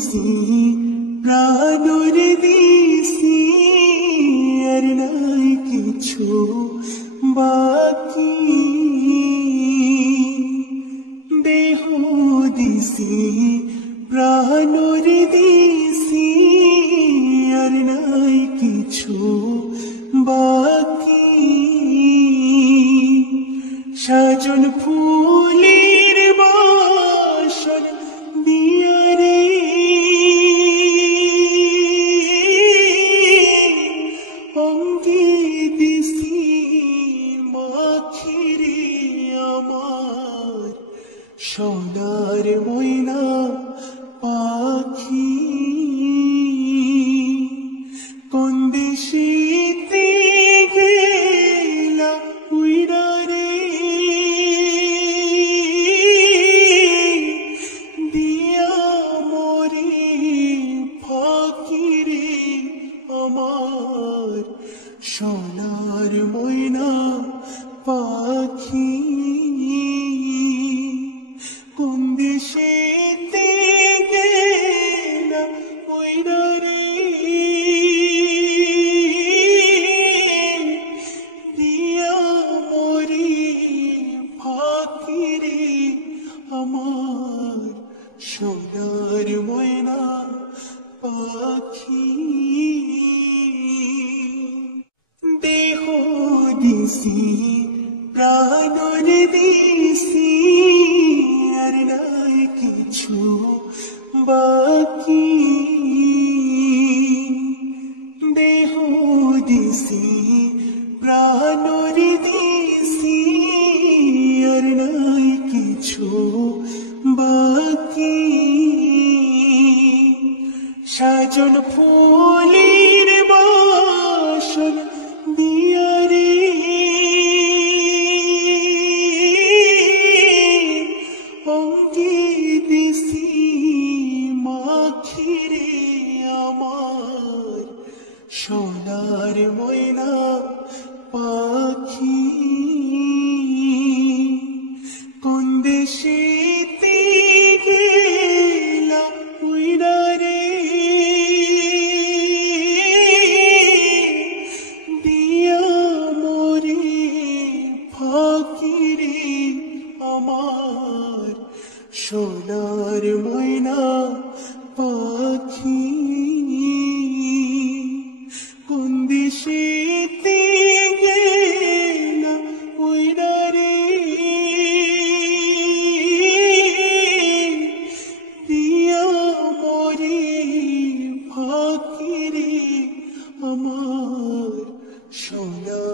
দিছি প্রাণর দিছি আর নাই কিছু বাকি দেহ দিছি প্রাণর দিছি আর নাই কিছু বাকি সাজন ফুলের বাসন দিয়া রে অঙ্গে দিছি মাখিরে আমার সোনার ময়না পাখি কোন দেশেতে গেলা উইরা রে দিয়া মরে ফাকিরে আমার সোনার ময়না পাখি কোন দেশেতে গেলা উইরা রে দিয়া মরে ফাকিরে আমার সোনার ময়না পাখি দেহ দিছি প্রাণর দিছি আর নাই কিছু বাকি দেহ দিছি প্রাণর দিছি আর নাই কিছু বাকি সাজন ফুলের বাসন দিয়া রে অঙ্গে দিছি মাখিরে আমার সোনার ময়না পাখি কোন দেশেতে গেলা উইরা রে দিয়া মরে ফাকিরে আমার সোনার ময়না পাখি কোন দেশেতে গেলা উইরা রে দিয়া মরে ফাকিরে আমার সোনা